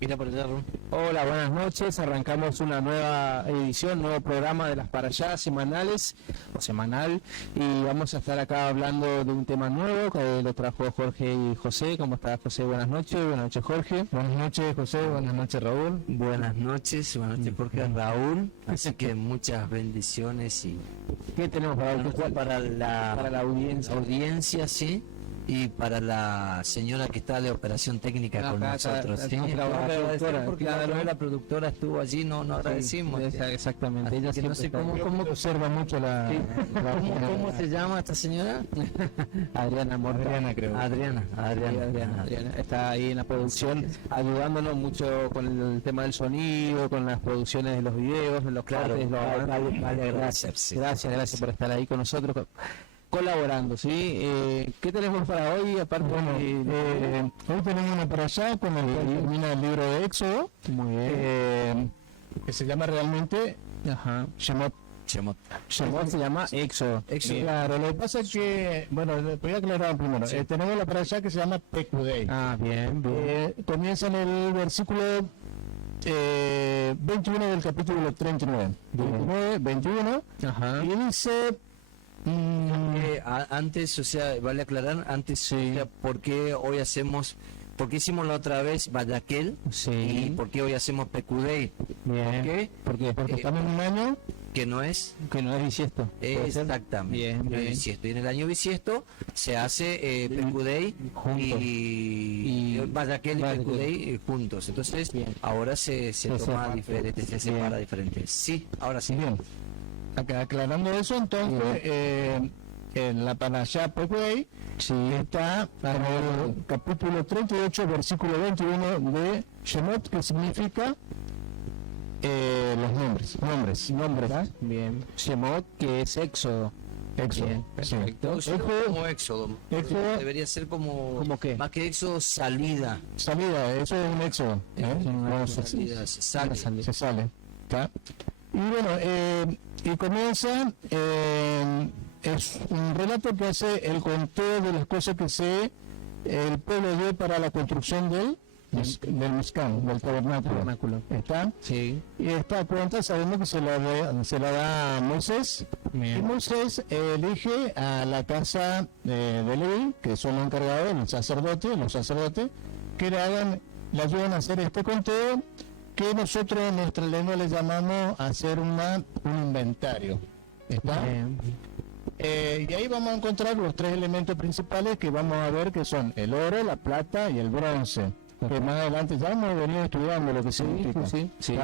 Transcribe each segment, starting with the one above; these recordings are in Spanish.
Mira por allá, Ron. Hola, buenas noches. Arrancamos una nueva edición, nuevo programa de las para allá semanales o semanal, y vamos a estar acá hablando de un tema nuevo que lo trajo Jorge y José. ¿Cómo estás, José? Buenas noches, Jorge. Buenas noches, José. Buenas noches, Raúl. Buenas noches, Jorge, Raúl. Así que muchas bendiciones y ¿qué tenemos para hoy? Para la audiencia, sí. Y para la señora que está de operación técnica con nosotros. Sí, porque la productora estuvo allí, no agradecimos. Exactamente. Ella no sé cómo observa mucho la... ¿Cómo se llama esta señora? Adriana Morta. Adriana, creo. Adriana. Está ahí en la producción, ayudándonos mucho con el tema del sonido, con las producciones de los videos, de los cortes. Vale, gracias. Gracias por estar ahí con nosotros, colaborando, ¿sí? ¿Qué tenemos para hoy? Aparte, hoy tenemos una para allá con el que termina el libro de Éxodo. Muy bien. Que se llama realmente Shemot se llama Éxodo. Claro, lo que pasa es que, bueno, voy a aclarar primero. Sí. Tenemos la para allá que se llama Pekudei. Bien. Comienza en el versículo 21 del capítulo 39. 21. Y dice... antes, o sea, vale aclarar, antes, sí. O sea, ¿por qué hoy hacemos, por qué hicimos la otra vez Vayaquel? Sí. Y ¿por qué hoy hacemos Pekudei? Bien. ¿Por qué? Porque estamos en un año que no es bisiesto. Exactamente. Bien. Bisiesto. Y en el año bisiesto se hace Pekudei y Vayaquel y Pekudei juntos. Entonces, ahora se toma diferente, se separa diferente. Sí, ahora sí. Bien. Aclarando eso, entonces, en la Parashá Pekudei está en el capítulo 38, versículo 21 de Shemot, que significa los nombres. Bien. Shemot, que es Éxodo. Bien, perfecto. Como Éxodo. Debería ser como qué? Más que Éxodo, salida. Eso es un Éxodo. Se sale. ¿Está? Y bueno, y comienza, es un relato que hace el conteo de las cosas que el pueblo dio para la construcción del Mishkan, del tabernáculo. ¿Está? Sí. Y esta cuenta sabemos que se la da a Moisés. Bien. Y Moisés elige a la casa de Leví, que son los encargados, los sacerdotes, que le ayudan a hacer este conteo, que nosotros en nuestra lengua le llamamos hacer un inventario. ¿Está? Y ahí vamos a encontrar los tres elementos principales que vamos a ver, que son el oro, la plata y el bronce. Que más adelante ya hemos venido estudiando lo que significa. Sí.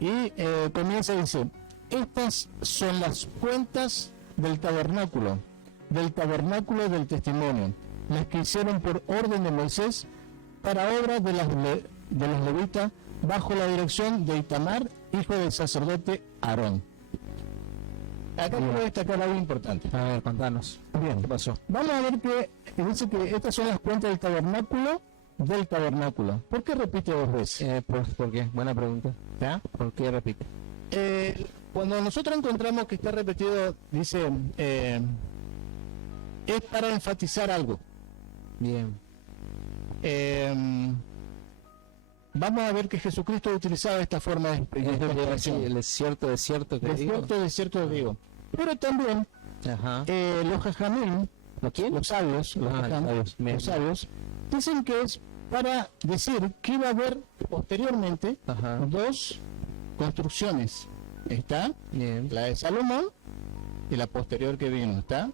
Y comienza y dice: estas son las cuentas del tabernáculo del testimonio, las que hicieron por orden de Moisés para obra de los levitas, bajo la dirección de Itamar, hijo del sacerdote Aarón. Acá quiero destacar algo importante. A ver, contanos. Bien, ¿Qué pasó? Vamos a ver que dice que estas son las cuentas del tabernáculo. ¿Por qué repite dos veces? ¿Por qué? Buena pregunta. ¿Ya? ¿Por qué repite? Cuando nosotros encontramos que está repetido, dice, es para enfatizar algo. Bien. Vamos a ver que Jesucristo utilizaba esta forma de expresión. El desierto digo. Pero también los jajamim, los sabios, dicen que es para decir que iba a haber posteriormente dos construcciones. ¿Está? Bien. La de Salomón y la posterior que vino. ¿Está?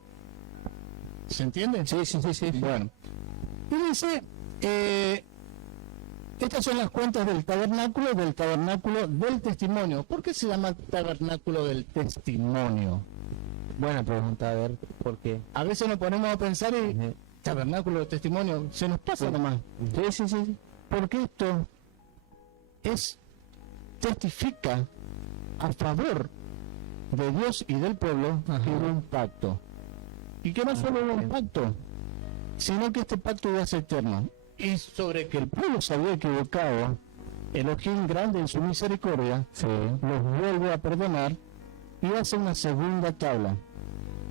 ¿Se entiende? Sí. Bueno. Y dice... estas son las cuentas del tabernáculo del testimonio. ¿Por qué se llama tabernáculo del testimonio? Buena pregunta, a ver, ¿por qué? A veces nos ponemos a pensar y tabernáculo del testimonio, se nos pasa nomás. Sí. Porque esto testifica a favor de Dios y del pueblo que hubo un pacto. Y que no solo hubo un pacto, sino que este pacto iba a ser eterno. Y sobre que el pueblo se había equivocado, Elohim grande en su misericordia los vuelve a perdonar y hace una segunda tabla,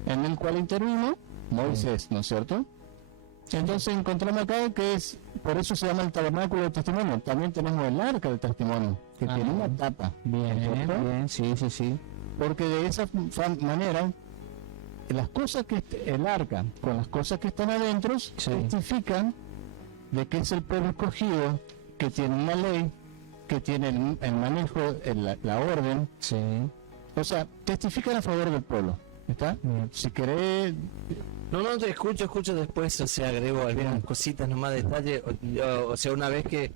en el cual intervino Moisés, ¿no es cierto? Entonces encontramos acá que es, por eso se llama el tabernáculo del testimonio. También tenemos el arca del testimonio, que tiene una tapa. Bien, sí. Porque de esa manera, las cosas que el arca, con las cosas que están adentro, testifican de que es el pueblo escogido, que tiene una ley, que tiene el manejo, la orden. Sí. O sea, testifican a favor del pueblo. ¿Está? Si querés... No, te escucho después, o sea, agrego algunas cositas nomás, detalles, o sea, una vez que,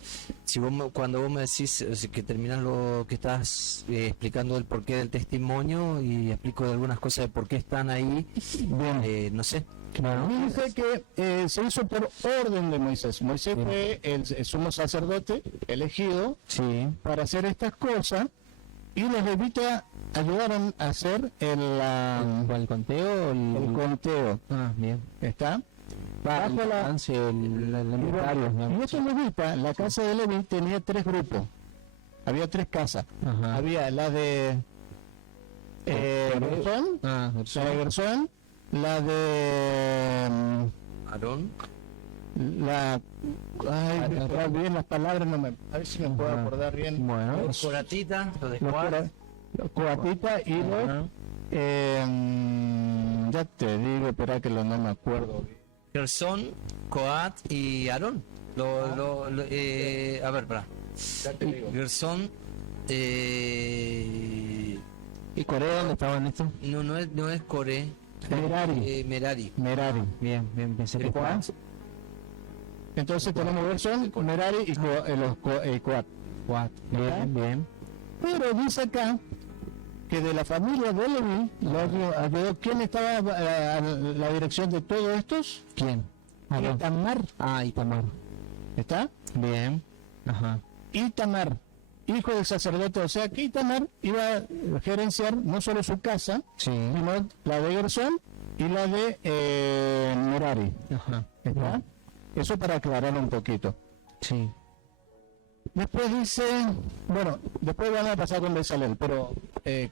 cuando vos me decís, o sea, que terminas lo que estás explicando el porqué del testimonio y explico algunas cosas de por qué están ahí, no sé. Claro. Dice que se hizo por orden de Moisés. Moisés fue el sumo sacerdote elegido para hacer estas cosas, y los levitas ayudaron a hacer el conteo. El conteo. Bien. ¿Está? Bajo y estos levitas, la casa de Leví tenía 3 grupos. Había 3 casas. Ajá. Había la de Gersón, la de Aarón. Bien las palabras, a ver si me puedo acordar bien. Bueno, Los coratitas, los de los coatitas y los ya te digo, espera que no me acuerdo. Gersón, Coat y Aarón. A ver, para. Gersón, ¿y Corea dónde estaba en esto? no es Coré. Merari. Bien, pensé que Coat. Entonces tenemos Gersón, Merari y Coat. Bien. Pero dice acá que de la familia de Leví, ¿quién estaba a la dirección de todos estos? ¿Quién? Itamar. Itamar. ¿Está? Bien. Ajá. Itamar, hijo del sacerdote, o sea que Itamar iba a gerenciar no solo su casa, sino la de Gersón y la de Merari. Ajá. ¿Está? Eso para aclarar un poquito. Sí. Después dice, después van a pasar con Bezalel, pero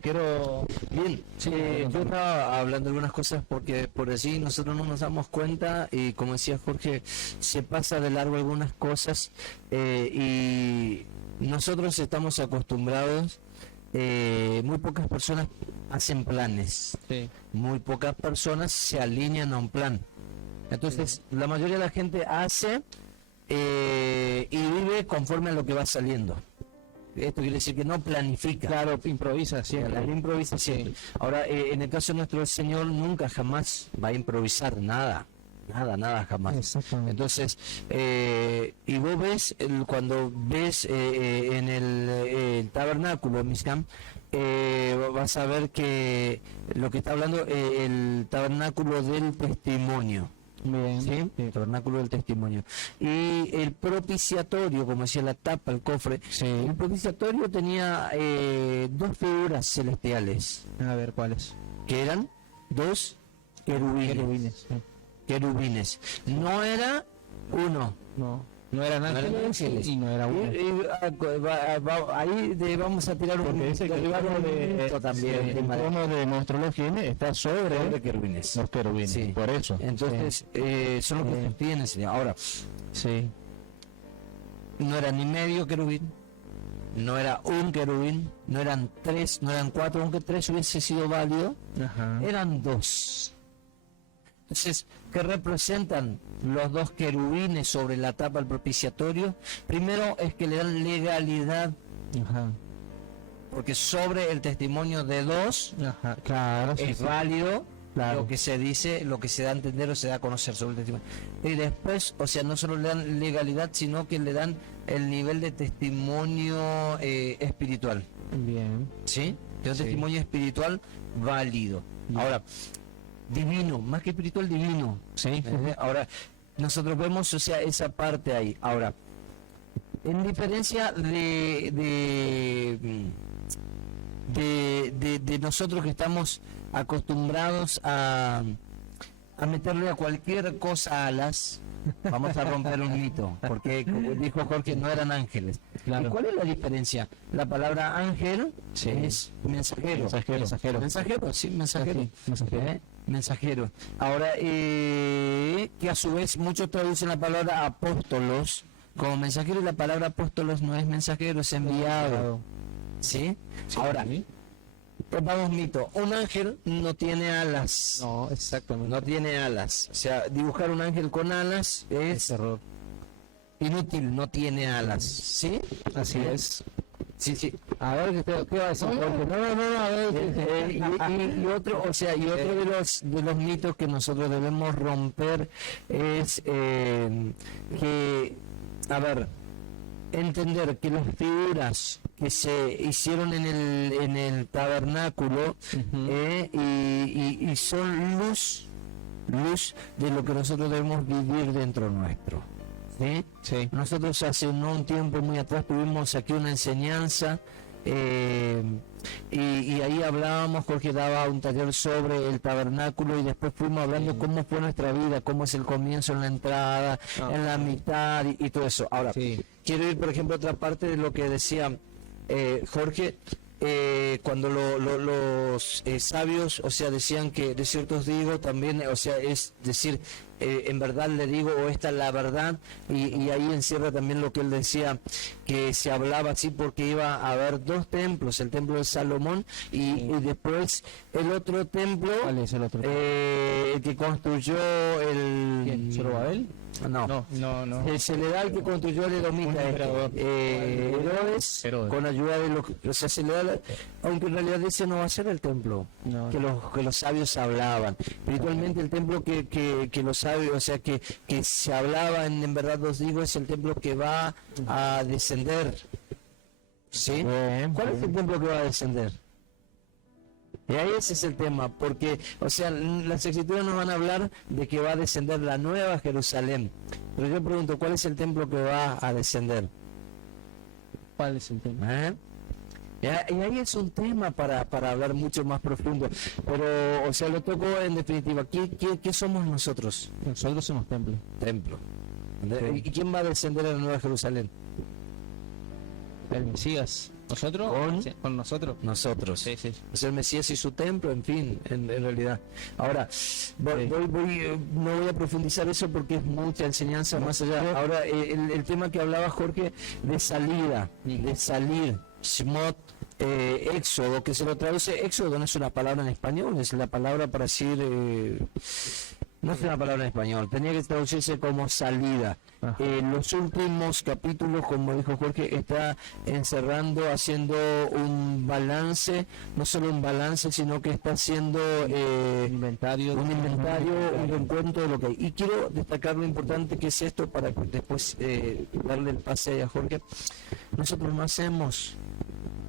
quiero... Bien, yo estaba hablando de algunas cosas porque por allí nosotros no nos damos cuenta y como decía Jorge, se pasa de largo algunas cosas y nosotros estamos acostumbrados, muy pocas personas hacen planes, muy pocas personas se alinean a un plan. Entonces, la mayoría de la gente hace y vive conforme a lo que va saliendo. Esto quiere decir que no planifica. Claro, improvisa siempre. La improvisa siempre. Ahora, en el caso de nuestro Señor, nunca jamás va a improvisar nada. Nada jamás. Exactamente. Entonces, y vos ves, cuando ves en el tabernáculo, Mishkan, vas a ver que lo que está hablando el tabernáculo del testimonio. Bien. ¿Sí? El tabernáculo del testimonio. Y el propiciatorio, como decía la tapa, el cofre, el propiciatorio tenía 2 figuras celestiales. A ver, ¿cuáles? Que eran 2 querubines. Querubines. No era uno. No eran ángeles y no era uno. Ahí vamos a tirar un también. El trono de nuestro Elohim está sobre los querubines. Los querubines, sí. Por eso. Entonces, son los que sostienen, Señor. Ahora, no era ni medio querubín, no era un querubín, no eran 3, no eran 4, aunque 3 hubiese sido válido, eran 2. Entonces, ¿qué representan los 2 querubines sobre la tapa del propiciatorio? Primero es que le dan legalidad, porque sobre el testimonio de 2 es válido lo que se dice, lo que se da a entender o se da a conocer sobre el testimonio. Y después, o sea, no solo le dan legalidad, sino que le dan el nivel de testimonio espiritual. Bien. ¿Sí? De un testimonio espiritual válido. Ahora, divino, más que espiritual, divino. Sí. Ahora, nosotros vemos, o sea, esa parte ahí. Ahora, en diferencia de nosotros que estamos acostumbrados a meterle a cualquier cosa alas, vamos a romper un mito, porque como dijo Jorge, no eran ángeles. Claro. ¿Y cuál es la diferencia? La palabra ángel es mensajero. Mensajero. Mensajero. Ahora, que a su vez muchos traducen la palabra apóstolos como mensajero, y la palabra apóstolos no es mensajero, es enviado. ¿Sí? Ahora, vamos mito. Un ángel no tiene alas. No, exactamente. No tiene alas. O sea, dibujar un ángel con alas es error. Inútil, no tiene alas. ¿Sí? Así es. Sí. A ver, ¿qué va a decir? No, a ver. Y otro, o sea, y otro de los mitos que nosotros debemos romper es que, a ver, entender que las figuras que se hicieron en el tabernáculo y son luz de lo que nosotros debemos vivir dentro nuestro. ¿Sí? Sí. Nosotros hace un tiempo muy atrás tuvimos aquí una enseñanza y ahí hablábamos, Jorge daba un taller sobre el tabernáculo y después fuimos hablando cómo fue nuestra vida, cómo es el comienzo en la entrada, en la mitad y todo eso. Ahora, quiero ir por ejemplo a otra parte de lo que decía Jorge. Cuando los sabios, o sea, decían que de ciertos digo también, o sea, es decir, en verdad le digo, o esta es la verdad, y ahí encierra también lo que él decía, que se hablaba así porque iba a haber dos templos, el templo de Salomón y después el otro templo. ¿Cuál es el otro? El que construyó el... ¿Zorobabel? No. Se le da al que construyó el edomita, Herodes, con ayuda de los... O sea, se le da, aunque en realidad ese no va a ser el templo que los sabios hablaban. Espiritualmente el templo que los sabios, o sea, que se hablaba en verdad os digo, es el templo que va a descender. ¿Sí? ¿Cuál es el templo que va a descender? Y ahí ese es el tema, porque, o sea, las escrituras nos van a hablar de que va a descender la nueva Jerusalén. Pero yo pregunto, ¿cuál es el templo que va a descender? ¿Cuál es el tema? Y ahí es un tema para hablar mucho más profundo. Pero, o sea, lo toco en definitiva. ¿Qué somos nosotros? Nosotros somos templo. Templo. ¿Y quién va a descender a la nueva Jerusalén? El Mesías. ¿Nosotros? ¿Con nosotros? Nosotros. Sí. O sea, el Mesías y su templo, en fin, en realidad. Ahora, no voy a profundizar eso porque es mucha enseñanza más allá. Ahora, el tema que hablaba Jorge de salida, de salir, Shmot, éxodo, que se lo traduce, éxodo no es una palabra en español, es la palabra para decir... no es una palabra en español, tenía que traducirse como salida. Los últimos capítulos, como dijo Jorge, está encerrando, haciendo un balance, no solo un balance, sino que está haciendo un inventario, un recuento de lo que hay. Y quiero destacar lo importante que es esto para después darle el pase a Jorge. Nosotros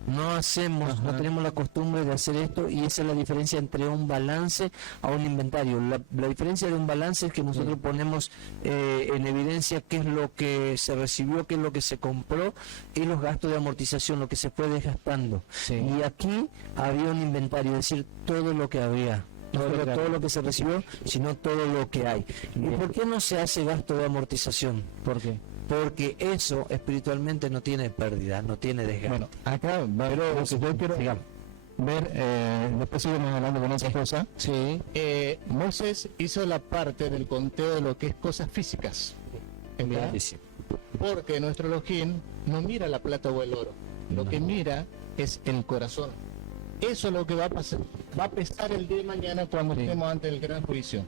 no tenemos la costumbre de hacer esto, y esa es la diferencia entre un balance a un inventario. La diferencia de un balance es que nosotros ponemos en evidencia qué es lo que se recibió, qué es lo que se compró y los gastos de amortización, lo que se fue desgastando. Y aquí había un inventario, es decir, todo lo que había. No todo lo que se recibió, sino todo lo que hay. ¿Y por qué no se hace gasto de amortización? ¿Por qué? Porque eso espiritualmente no tiene pérdida, no tiene desgaste. Bueno, acá pero lo que yo quiero ver, después seguimos hablando con otra cosa. Moisés hizo la parte del conteo de lo que es cosas físicas. Porque nuestro Elohim no mira la plata o el oro, lo que mira es el corazón. Eso es lo que va a pesar el día de mañana cuando estemos ante el gran juicio.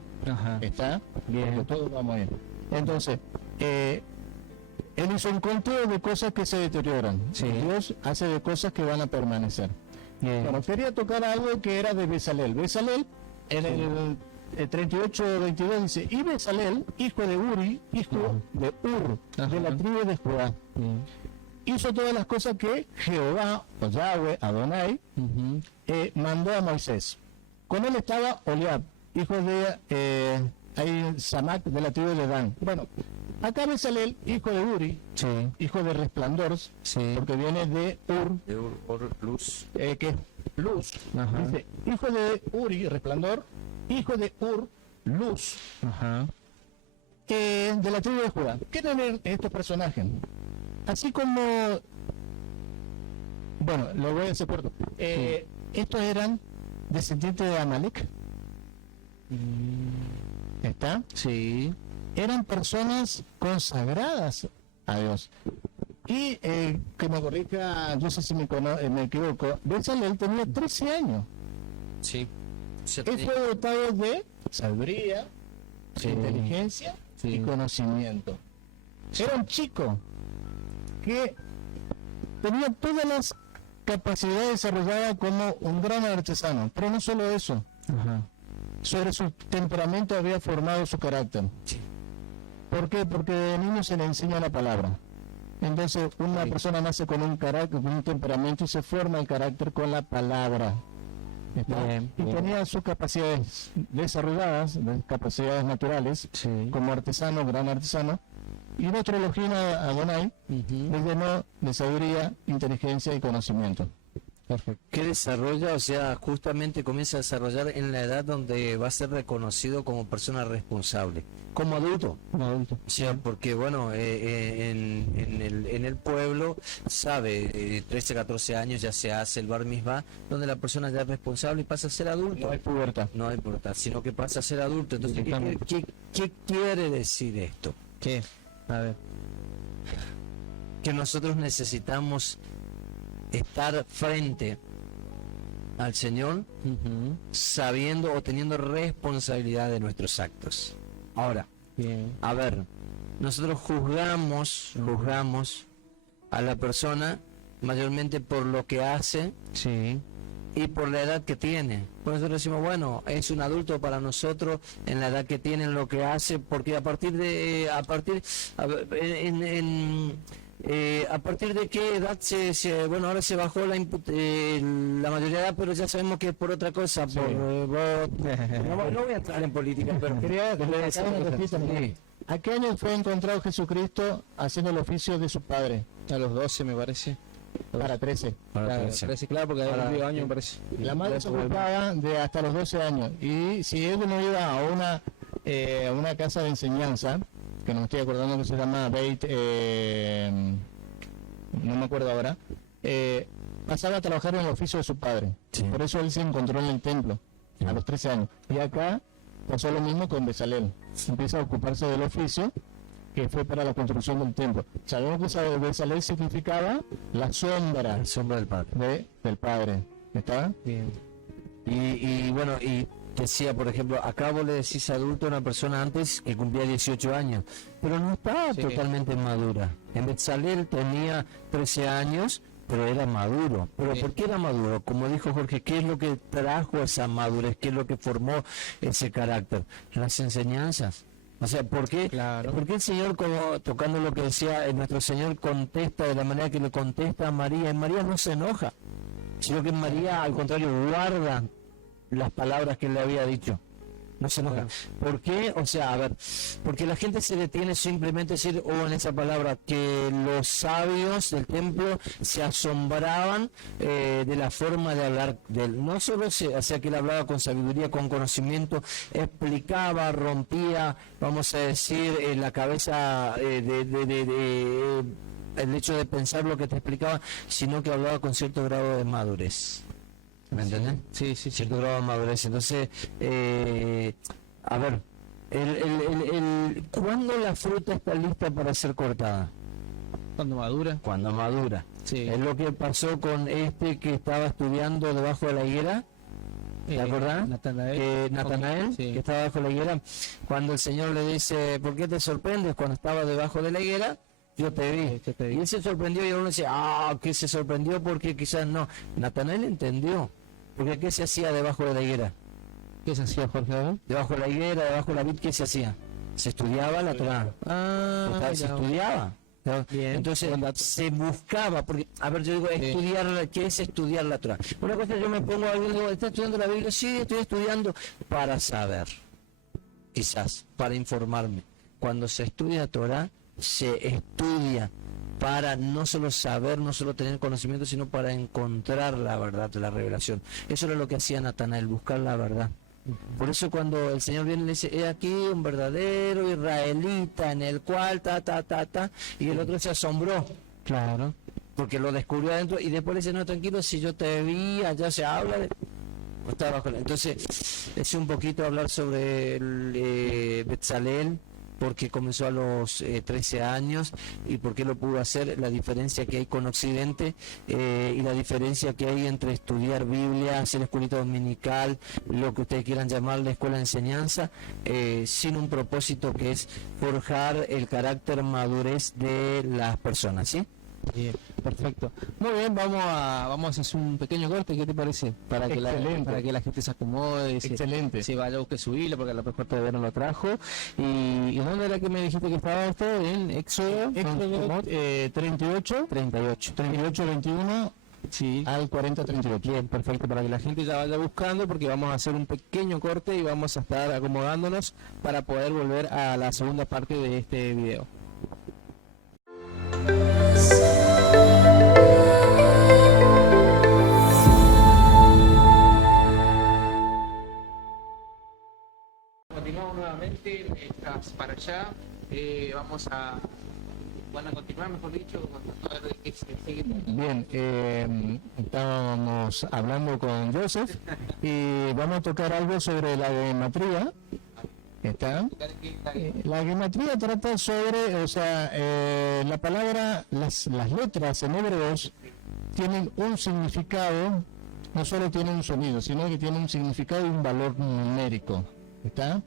¿Está? Bien. Porque todos vamos a ir. Entonces, él hizo un conteo de cosas que se deterioran. Dios hace de cosas que van a permanecer. Bueno, quería tocar algo que era de Bezalel. Bezalel, en el 38-22 dice, y Bezalel, hijo de Uri, hijo de Ur, de la tribu de Judá, hizo todas las cosas que Jehová, o Yahweh, Adonai, mandó a Moisés. Con él estaba Oliab, hijo de Samac, de la tribu de Dan. Bueno, acá Bezalel, hijo de Uri, hijo de Resplandor, porque viene de Ur, luz, que es luz. Dice, hijo de Uri, Resplandor, hijo de Ur, luz, de la tribu de Judá. ¿Qué tienen estos personajes? Así como, bueno, lo voy a hacer corto. Estos eran descendientes de Amalek, ¿Está? Sí. Eran personas consagradas a Dios. Y que me corrija, yo sé si me equivoco, Bezalel tenía 13 años. Sí. Él fue dotado de sabiduría, inteligencia y conocimiento. Era un chico que tenía todas las capacidades desarrolladas como un gran artesano, pero no solo eso. Sobre su temperamento había formado su carácter. ¿Por qué? Porque de niño se le enseña la palabra. Entonces una persona nace con un carácter, con un temperamento, y se forma el carácter con la palabra. Y tenía sus capacidades desarrolladas, capacidades naturales, como artesano, gran artesano. Y nuestro Elohim Adonai le llenó de sabiduría, inteligencia y conocimiento. Perfecto. ¿Qué desarrolla? O sea, justamente comienza a desarrollar en la edad donde va a ser reconocido como persona responsable, como adulto. O sea, porque bueno, en el pueblo, sabe, 13, 14 años ya se hace el bar mitzvah, donde la persona ya es responsable y pasa a ser adulto. No hay pubertad. No hay pubertad, sino que pasa a ser adulto. Entonces, ¿qué quiere decir esto? ¿Qué? A ver. Que nosotros necesitamos estar frente al Señor sabiendo o teniendo responsabilidad de nuestros actos. Ahora, a ver, nosotros juzgamos a la persona mayormente por lo que hace y por la edad que tiene. Por eso decimos, bueno, es un adulto para nosotros en la edad que tiene, en lo que hace, porque a partir de qué edad bueno, ahora se bajó la mayoría de edad, pero ya sabemos que es por otra cosa, no voy a entrar en política, pero ¿a qué año fue encontrado Jesucristo haciendo el oficio de su padre? A los 12 me parece. Para 13. Claro, porque había cumplido años me parece. La madre se ocupaba de hasta los 12 años. Y si él no iba a una casa de enseñanza, que no me estoy acordando que se llama Beit, no me acuerdo ahora, pasaba a trabajar en el oficio de su padre. Por eso él se encontró en el templo a los 13 años. Y acá pasó lo mismo con Bezalel. Empieza a ocuparse del oficio que fue para la construcción del templo. Sabemos que Bezalel significaba la sombra del Padre. Del Padre. ¿Está? Bien. Y bueno, y decía, por ejemplo, acá vos le decís adulto a una persona antes que cumplía 18 años, pero no estaba totalmente madura. En Bezalel tenía 13 años, pero era maduro. ¿Pero por qué era maduro? Como dijo Jorge, ¿qué es lo que trajo esa madurez? ¿Qué es lo que formó ese carácter? Las enseñanzas. O sea, ¿por qué el Señor, como tocando lo que decía, nuestro Señor contesta de la manera que le contesta a María? En María no se enoja, sino que en María, al contrario, guarda las palabras que él le había dicho. No se enoja. ¿Por qué? O sea, a ver, porque la gente se detiene simplemente a decir, en esa palabra, que los sabios del templo se asombraban de la forma de hablar de él. No solo o sea, que él hablaba con sabiduría, con conocimiento, explicaba, rompía, vamos a decir, la cabeza el hecho de pensar lo que te explicaba, sino que hablaba con cierto grado de madurez. ¿Me entiendes? Sí. Cierto grado de madurez. Entonces, a ver, ¿cuándo la fruta está lista para ser cortada? ¿Cuándo madura? Cuando madura. Sí. Es lo que pasó con que estaba estudiando debajo de la higuera. ¿Te acordás? Natanael, que estaba debajo de la higuera. Cuando el Señor le dice, ¿por qué te sorprendes? Cuando estaba debajo de la higuera, yo te vi. Y él se sorprendió y uno dice, que se sorprendió porque quizás no. Natanael entendió. Porque ¿qué se hacía debajo de la higuera? ¿Qué se hacía, Jorge? Debajo de la higuera, debajo de la vid, ¿qué se hacía? Se estudiaba la Torá. Se estudiaba. Bien. Entonces se buscaba, porque, a ver, yo digo, estudiar, ¿qué es estudiar la Torá? Una cosa, yo me pongo a digo, ¿estás estudiando la Biblia? Sí, estoy estudiando para saber, quizás, para informarme. Cuando se estudia Torá, se estudia para no solo saber, no solo tener conocimiento, sino para encontrar la verdad de la revelación. Eso era lo que hacía Natanael, buscar la verdad. Por eso cuando el Señor viene y le dice, he aquí un verdadero israelita en el cual y el otro se asombró. Claro. Porque lo descubrió adentro y después le dice, no, tranquilo, si yo te vi, allá se habla de... Entonces, es un poquito hablar sobre el Betzalel, porque comenzó a los 13 años y por qué lo pudo hacer, la diferencia que hay con Occidente y la diferencia que hay entre estudiar Biblia, hacer escuelita dominical, lo que ustedes quieran llamar la escuela de enseñanza, sin un propósito que es forjar el carácter madurez de las personas, ¿sí? Bien, perfecto. Muy bien, vamos a hacer un pequeño corte, ¿qué te parece? Para que la gente se acomode, se vaya a buscar su hilo, porque a lo mejor todavía no lo trajo. ¿Y dónde era que me dijiste que estaba esto? En Éxodo 38, 21 sí, al 40-38. Bien, perfecto, para que la gente ya vaya buscando, porque vamos a hacer un pequeño corte y vamos a estar acomodándonos para poder volver a la segunda parte de este video. Continuamos nuevamente, estás para allá, van a continuar, mejor dicho, a ver de qué se sigue. Bien, estábamos hablando con Joseph y vamos a tocar algo sobre la gematría. La gematría trata sobre, la palabra, las letras en hebreos tienen un significado, no solo tienen un sonido, sino que tienen un significado y un valor numérico. ¿Está?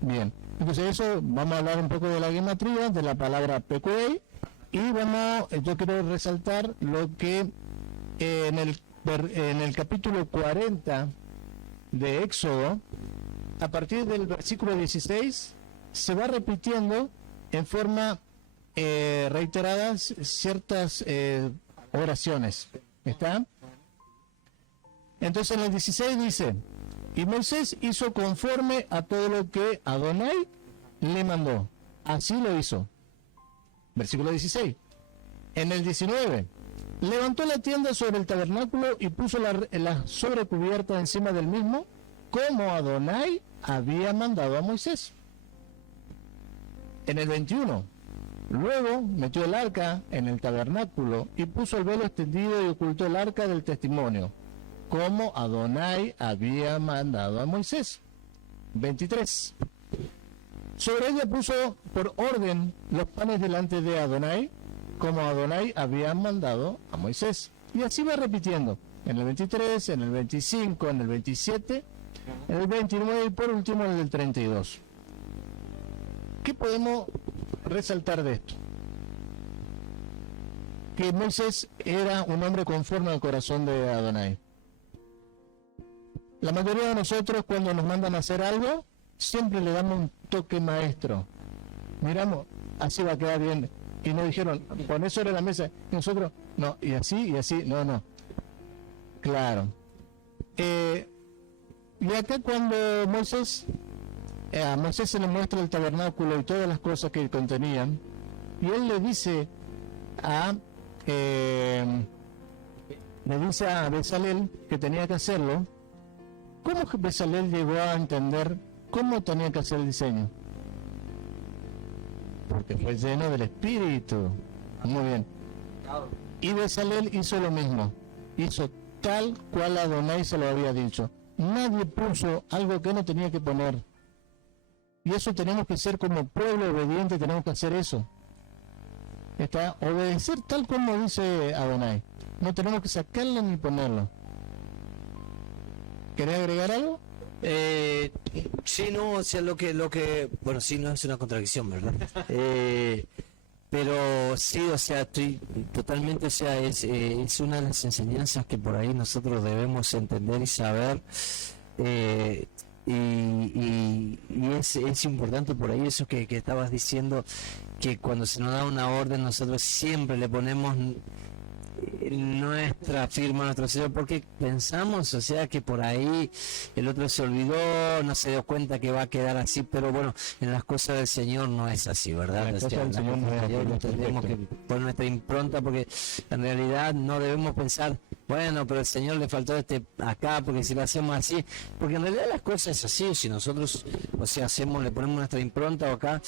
Bien. Entonces eso, vamos a hablar un poco de la gematría, de la palabra PQA, y yo quiero resaltar lo que en el capítulo 40 de Éxodo, a partir del versículo 16, se va repitiendo en forma reiteradas ciertas oraciones. ¿Está? Entonces en el 16 dice: y Moisés hizo conforme a todo lo que Adonai le mandó. Así lo hizo. Versículo 16. En el 19, levantó la tienda sobre el tabernáculo y puso la sobrecubierta encima del mismo, como Adonai había mandado a Moisés. En el 21, luego metió el arca en el tabernáculo y puso el velo extendido y ocultó el arca del testimonio, como Adonai había mandado a Moisés. 23. Sobre ella puso por orden los panes delante de Adonai, como Adonai había mandado a Moisés. Y así va repitiendo, en el 23, en el 25, en el 27, en el 29 y por último en el 32. ¿Qué podemos resaltar de esto? Que Moisés era un hombre conforme al corazón de Adonai. La mayoría de nosotros, cuando nos mandan a hacer algo, siempre le damos un toque maestro. Miramos, así va a quedar bien. Y nos dijeron, pon eso sobre la mesa. Y nosotros, no, y así, no. Claro. Y acá cuando a Moisés se le muestra el tabernáculo y todas las cosas que contenían, y él le dice a Bezalel que tenía que hacerlo. ¿Cómo Bezalel llegó a entender cómo tenía que hacer el diseño? Porque fue lleno del Espíritu. Muy bien. Y Bezalel hizo lo mismo. Hizo tal cual Adonai se lo había dicho. Nadie puso algo que no tenía que poner. Y eso tenemos que ser como pueblo obediente, tenemos que hacer eso. Obedecer tal como dice Adonai. No tenemos que sacarlo ni ponerlo. ¿Querés agregar algo? Sí, no, o sea, bueno, sí, no es una contradicción, ¿verdad? Pero sí, o sea, estoy totalmente, o sea, es una de las enseñanzas que por ahí nosotros debemos entender y saber, y es importante por ahí eso que estabas diciendo, que cuando se nos da una orden nosotros siempre le ponemos nuestra firma, nuestro sello, porque pensamos, o sea, que por ahí el otro se olvidó, no se dio cuenta que va a quedar así, pero bueno, en las cosas del Señor no es así, ¿verdad? O sea, tenemos que poner nuestra impronta, porque en realidad no debemos pensar, bueno, pero el Señor le faltó acá, porque si lo hacemos así, porque en realidad las cosas es así, si nosotros, o sea, le ponemos nuestra impronta acá.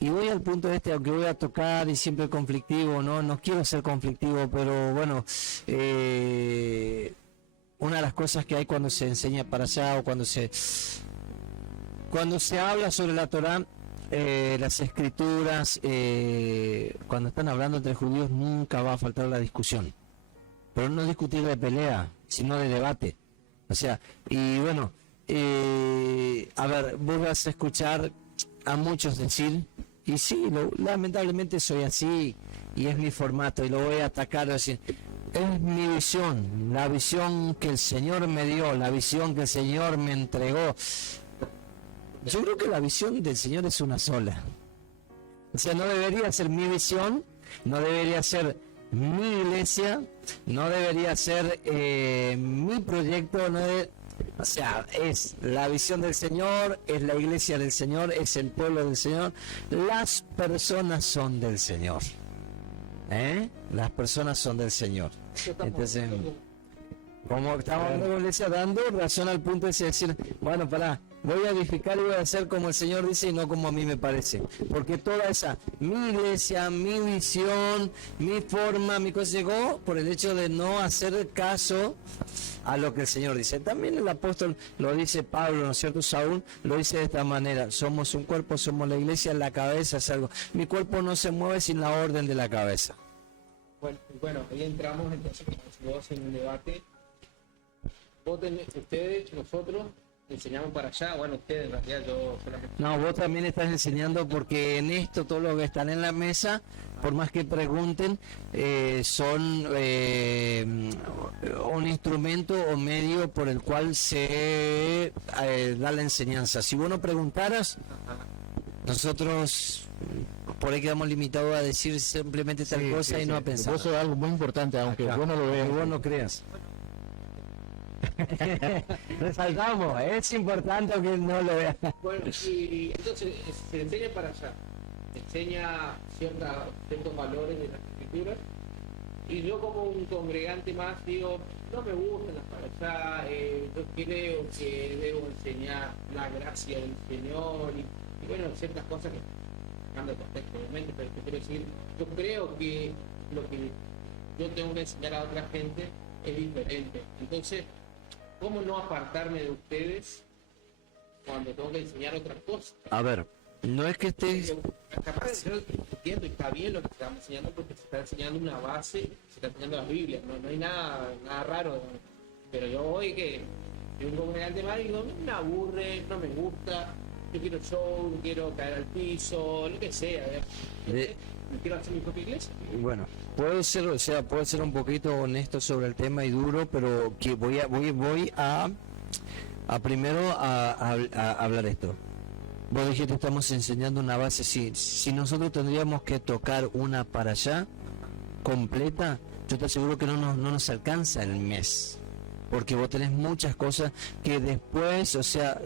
Y voy al punto aunque voy a tocar y siempre conflictivo, no quiero ser conflictivo, pero bueno, una de las cosas que hay cuando se enseña para allá o cuando se habla sobre la Torá, las escrituras, cuando están hablando entre judíos nunca va a faltar la discusión, pero no discutir de pelea, sino de debate. O sea, y bueno, a ver, vos vas a escuchar a muchos decir, y sí, lamentablemente soy así, y es mi formato, y lo voy a atacar así. Es mi visión, la visión que el Señor me dio, la visión que el Señor me entregó. Yo creo que la visión del Señor es una sola. O sea, no debería ser mi visión, no debería ser mi iglesia, no debería ser mi proyecto, o sea, es la visión del Señor, es la iglesia del Señor, es el pueblo del Señor, las personas son del Señor. Las personas son del Señor. Entonces, como estamos en la iglesia dando razón al punto de decir, bueno, voy a edificar y voy a hacer como el Señor dice y no como a mí me parece, porque toda esa, mi iglesia, mi visión, mi forma, mi cosa llegó por el hecho de no hacer caso a lo que el Señor dice. También el apóstol lo dice Pablo, ¿no es cierto? Saúl lo dice de esta manera: somos un cuerpo, somos la iglesia, la cabeza es algo, mi cuerpo no se mueve sin la orden de la cabeza. Bueno, ahí entramos entonces vos en un debate. Ustedes, nosotros enseñamos para allá, bueno, ustedes en realidad, yo solamente... No, vos también estás enseñando, porque en esto todos los que están en la mesa, por más que pregunten, son un instrumento o medio por el cual se da la enseñanza. Si vos no preguntaras, nosotros por ahí quedamos limitados a decir simplemente tal cosa y no a pensar. Eso es algo muy importante, aunque vos no lo veas. Vos no creas. Resaltamos, es importante que no lo veas. Bueno, y entonces se enseña para allá, se enseña ciertos valores de las escrituras, y yo como un congregante más digo, no me gustan las para allá, yo creo que debo enseñar la gracia del Señor, y bueno, ciertas cosas que cambian de contexto obviamente, pero te quiero decir, yo creo que lo que yo tengo que enseñar a otra gente es diferente. Entonces, ¿cómo no apartarme de ustedes cuando tengo que enseñar otras cosas? A ver, no es que estés... Capaz yo entiendo y está bien lo que estamos enseñando, porque se está enseñando una base, se está enseñando la Biblia, no hay nada raro. Pero yo voy que soy un congregante más y digo, me aburre, no me gusta, yo quiero show, quiero caer al piso, lo que sea. Quiero hacer mi propia iglesia. Bueno, puedo ser un poquito honesto sobre el tema y duro, pero que voy a primero a hablar esto. Vos dijiste, estamos enseñando una base. Si nosotros tendríamos que tocar una para allá completa, yo te aseguro que no nos alcanza el mes, porque vos tenés muchas cosas que después, o sea,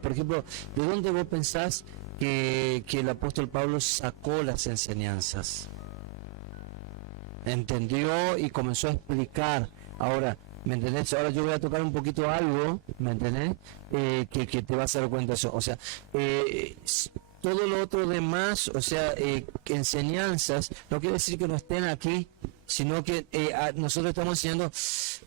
por ejemplo, ¿de dónde vos pensás que el apóstol Pablo sacó las enseñanzas? Entendió y comenzó a explicar. Ahora, ¿me entendés? Ahora yo voy a tocar un poquito algo, ¿me entendés? Que te vas a dar cuenta de eso. O sea, todo lo otro demás, o sea, enseñanzas, no quiere decir que no estén aquí, sino que nosotros estamos enseñando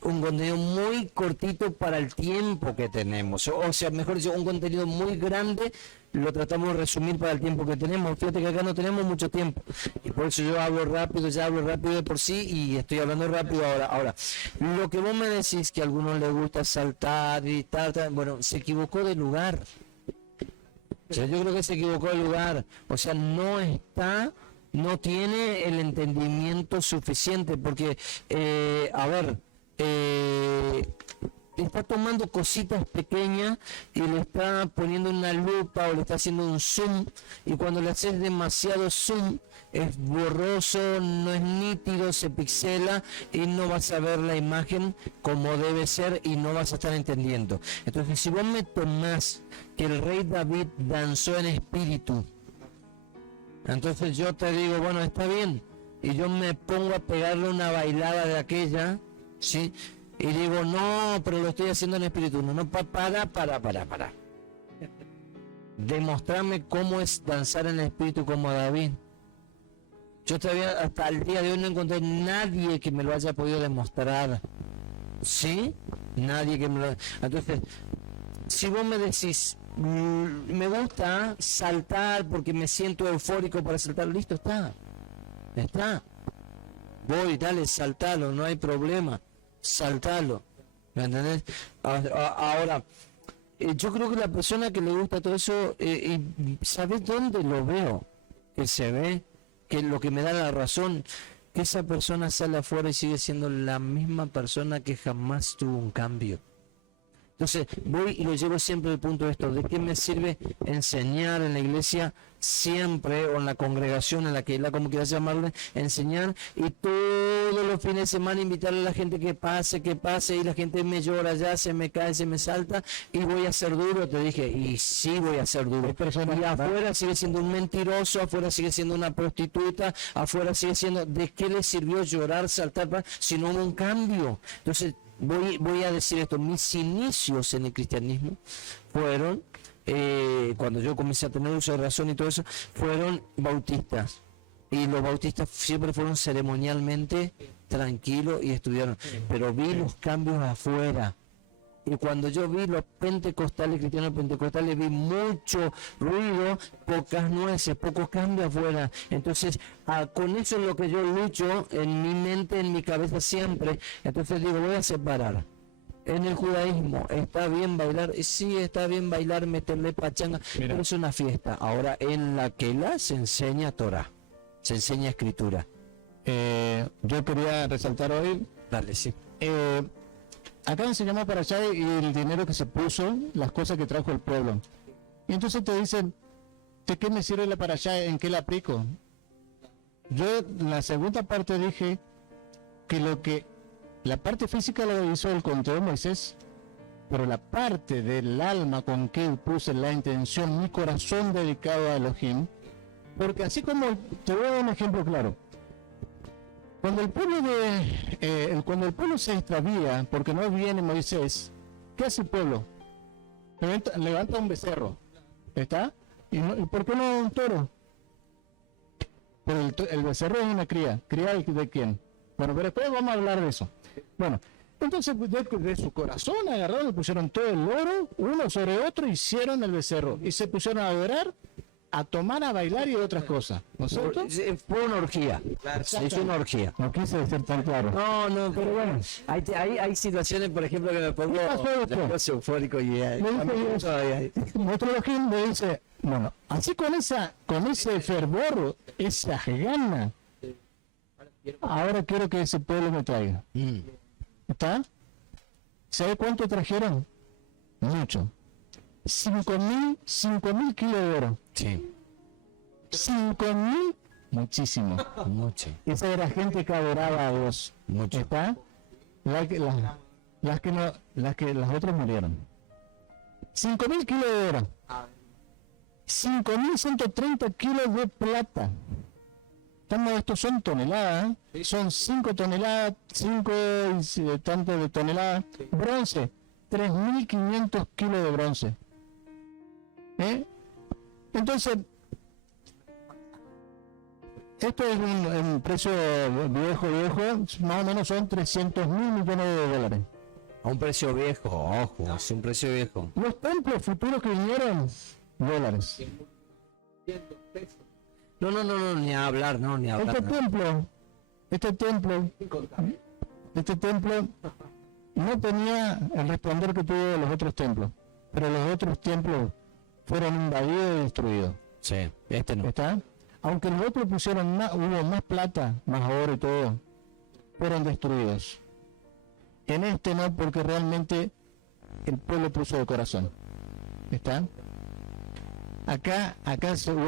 un contenido muy cortito para el tiempo que tenemos. O sea, mejor dicho, un contenido muy grande, lo tratamos de resumir para el tiempo que tenemos. Fíjate que acá no tenemos mucho tiempo, y por eso yo hablo rápido de por sí, y estoy hablando rápido ahora. Ahora, lo que vos me decís que a algunos les gusta saltar y tal, bueno, se equivocó de lugar. O sea, yo creo que se equivocó de lugar. O sea, no tiene el entendimiento suficiente, porque, está tomando cositas pequeñas y le está poniendo una lupa o le está haciendo un zoom, y cuando le haces demasiado zoom es borroso, no es nítido, se pixela y no vas a ver la imagen como debe ser y no vas a estar entendiendo. Entonces, si vos me tomás que el rey David danzó en espíritu, entonces yo te digo, bueno, está bien, y yo me pongo a pegarle una bailada de aquella, ¿sí? Y digo, no, pero lo estoy haciendo en espíritu. No, para. Demostrarme cómo es danzar en el espíritu como David. Yo todavía hasta el día de hoy no encontré nadie que me lo haya podido demostrar. ¿Sí? nadie que me lo... Entonces, si vos me decís, me gusta saltar porque me siento eufórico para saltar, listo, está. Voy, dale, saltalo, no hay problema, saltalo, ¿me entendés? Ahora, yo creo que la persona que le gusta todo eso, ¿sabes dónde lo veo? Que se ve, que lo que me da la razón, que esa persona sale afuera y sigue siendo la misma persona que jamás tuvo un cambio. Entonces voy y lo llevo siempre al punto de esto, ¿de qué me sirve enseñar en la iglesia siempre, o en la congregación, en la que como quieras llamarle, enseñar, y todos los fines de semana invitarle a la gente que pase, y la gente me llora ya, se me cae, se me salta, y voy a ser duro, te dije, y sí voy a ser duro. Y afuera sigue siendo un mentiroso, afuera sigue siendo una prostituta, afuera sigue siendo, ¿de qué le sirvió llorar, saltar, si no hubo un cambio? Entonces, voy a decir esto, mis inicios en el cristianismo fueron, cuando yo comencé a tener uso de razón y todo eso, fueron bautistas. Y los bautistas siempre fueron ceremonialmente tranquilos y estudiaron. Pero vi los cambios afuera. Y cuando yo vi los pentecostales, cristianos pentecostales, vi mucho ruido, pocas nueces, pocos cambios afuera. Entonces, con eso es lo que yo lucho en mi mente, en mi cabeza siempre. Entonces digo, voy a separar. En el judaísmo, ¿está bien bailar? Sí, está bien bailar, meterle pachanga, pero es una fiesta. Ahora, en la Keilah se enseña Torah, se enseña escritura. Yo quería resaltar hoy... Dale, sí. Acá enseñamos para allá y el dinero que se puso, las cosas que trajo el pueblo. Y entonces te dicen, ¿de qué me sirve la para allá? ¿En qué la aplico? Yo en la segunda parte dije que la parte física la hizo el conteo de Moisés, pero la parte del alma con que puse la intención, mi corazón dedicado a Elohim, porque así como, te voy a dar un ejemplo claro. Cuando el pueblo se extravía porque no viene Moisés, ¿qué hace el pueblo? Levanta un becerro, ¿está? ¿Y por qué no un toro? Pero el becerro es una cría de quién? Bueno, pero después vamos a hablar de eso. Bueno, entonces de su corazón agarraron y pusieron todo el oro, uno sobre otro, hicieron el becerro y se pusieron a adorar, a tomar, a bailar y otras cosas, ¿no es cierto? Fue una orgía, es una orgía. No quise ser tan claro. No, pero bueno, hay situaciones, por ejemplo, que me pongo después eufórico y nuestro Elohim me dice, bueno, así con ese fervor, esa gana, ahora quiero que ese pueblo me traiga. ¿Está? ¿Sabe cuánto trajeron? Mucho. 5.000 kilos de oro. Sí. 5.000, muchísimo. Mucho. Esa era gente que adoraba a Dios. Mucho. ¿Está? Las otras murieron. 5.000 kilos de oro. 5.130 kilos de plata. Estos son toneladas, ¿eh? Son 5 toneladas, 5 tanto de toneladas. Bronce, 3.500 kilos de bronce. Entonces, esto es un precio viejo, más o menos son 300.000 millones de dólares. A un precio viejo, ojo, es un precio viejo. Los templos futuros que vinieron, dólares. No, ni a hablar, ni a hablar. Este templo no tenía el resplandor que tuvo los otros templos, pero los otros templos fueron invadidos y destruidos. Sí, este no. ¿Está? Aunque los otros pusieron hubo más plata, más oro y todo, fueron destruidos. En este no, porque realmente el pueblo puso de corazón. ¿Está? Acá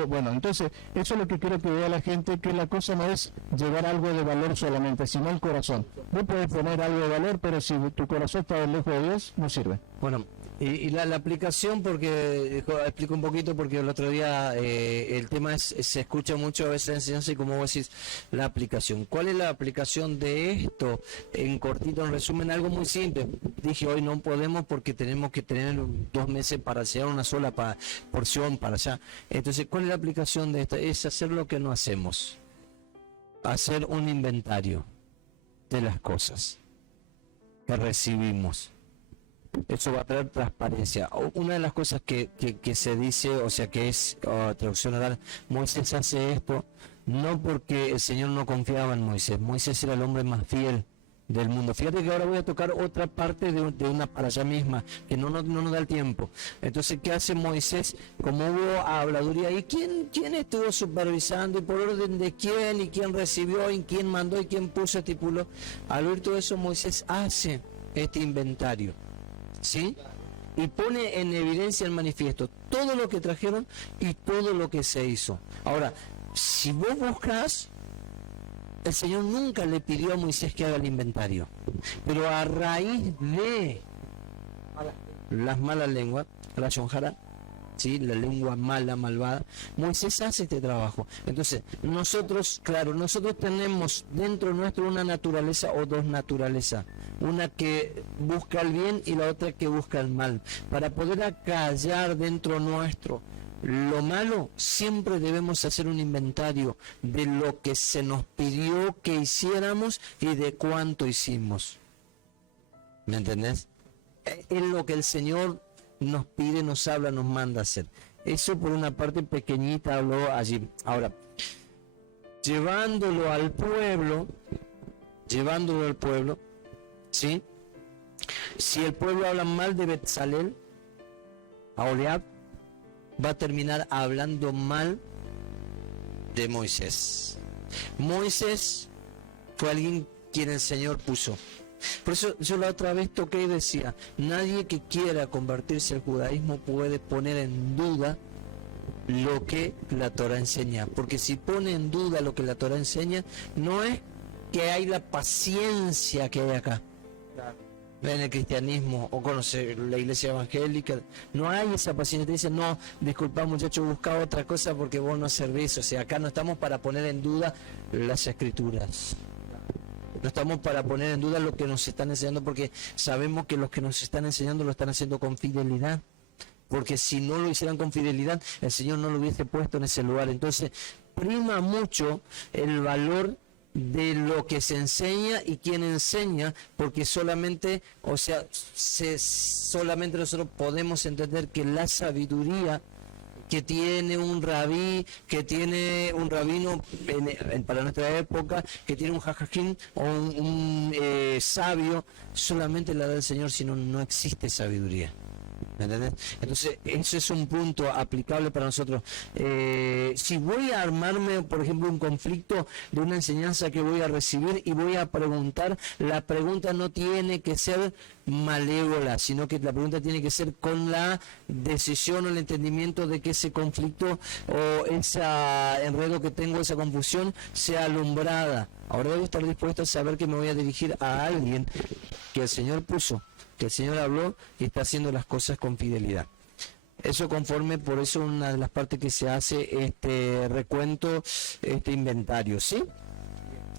bueno, entonces eso es lo que quiero que vea la gente, que la cosa no es llevar algo de valor solamente, sino el corazón. Vos podés poner algo de valor, pero si tu corazón está lejos de Dios, no sirve. Bueno, y la aplicación, porque explico un poquito, porque el otro día el tema se escucha mucho a veces en enseñanza, y como vos decís, la aplicación. ¿Cuál es la aplicación de esto? En cortito, en resumen, algo muy simple. Dije, hoy no podemos porque tenemos que tener 2 meses para hacer una sola porción para allá. Entonces, ¿cuál es la aplicación de esto? Es hacer lo que no hacemos. Hacer un inventario de las cosas que recibimos. eso va a traer transparencia. Una de las cosas que se dice, o sea, que es traducción oral, Moisés hace esto no porque el Señor no confiaba en Moisés. Moisés era el hombre más fiel del mundo. Fíjate que ahora voy a tocar otra parte de una para allá misma, que no nos da el tiempo. Entonces, ¿qué hace Moisés? Como hubo habladuría ahí, ¿quién estuvo supervisando y por orden de quién y quién recibió y quién mandó y quién puso, estipuló? Al oír todo eso, Moisés hace este inventario, ¿sí? Y pone en evidencia el manifiesto todo lo que trajeron y todo lo que se hizo. Ahora, si vos buscas, el Señor nunca le pidió a Moisés que haga el inventario, pero a raíz de las malas lenguas, la shonjara, ¿sí? La lengua mala, malvada, Moisés hace este trabajo. Entonces, nosotros tenemos dentro nuestro una naturaleza o dos naturalezas, una que busca el bien y la otra que busca el mal. Para poder acallar dentro nuestro lo malo, siempre debemos hacer un inventario de lo que se nos pidió que hiciéramos y de cuánto hicimos. ¿Me entendés? Es lo que el Señor nos pide, nos habla, nos manda a hacer. Eso por una parte pequeñita habló allí. Ahora, llevándolo al pueblo, ¿sí? Si el pueblo habla mal de Betzalel, Aholiab, va a terminar hablando mal de Moisés. Moisés fue alguien quien el Señor puso. Por eso yo la otra vez toqué y decía, nadie que quiera convertirse al judaísmo puede poner en duda lo que la Torah enseña, porque si pone en duda lo que la Torah enseña, no es que hay la paciencia que hay acá. En el cristianismo o conocer la iglesia evangélica, no hay esa paciencia. Te dicen, no, disculpa muchacho, busca otra cosa porque vos no servís. O sea, acá no estamos para poner en duda las escrituras, no estamos para poner en duda lo que nos están enseñando, porque sabemos que los que nos están enseñando lo están haciendo con fidelidad, porque si no lo hicieran con fidelidad, el Señor no lo hubiese puesto en ese lugar. Entonces prima mucho el valor de lo que se enseña y quién enseña, porque solamente nosotros podemos entender que la sabiduría que tiene un rabí, que tiene un rabino para nuestra época, que tiene un jajajín o un sabio, solamente la da el Señor, si no, no existe sabiduría. ¿Me entendés? Entonces, eso es un punto aplicable para nosotros. Si voy a armarme, por ejemplo, un conflicto de una enseñanza que voy a recibir y voy a preguntar, la pregunta no tiene que ser malévola, sino que la pregunta tiene que ser con la decisión o el entendimiento de que ese conflicto o ese enredo que tengo, esa confusión, sea alumbrada. Ahora debo estar dispuesto a saber que me voy a dirigir a alguien que el Señor puso, que el Señor habló y está haciendo las cosas con fidelidad. Eso conforme, por eso una de las partes que se hace este recuento, este inventario, ¿sí?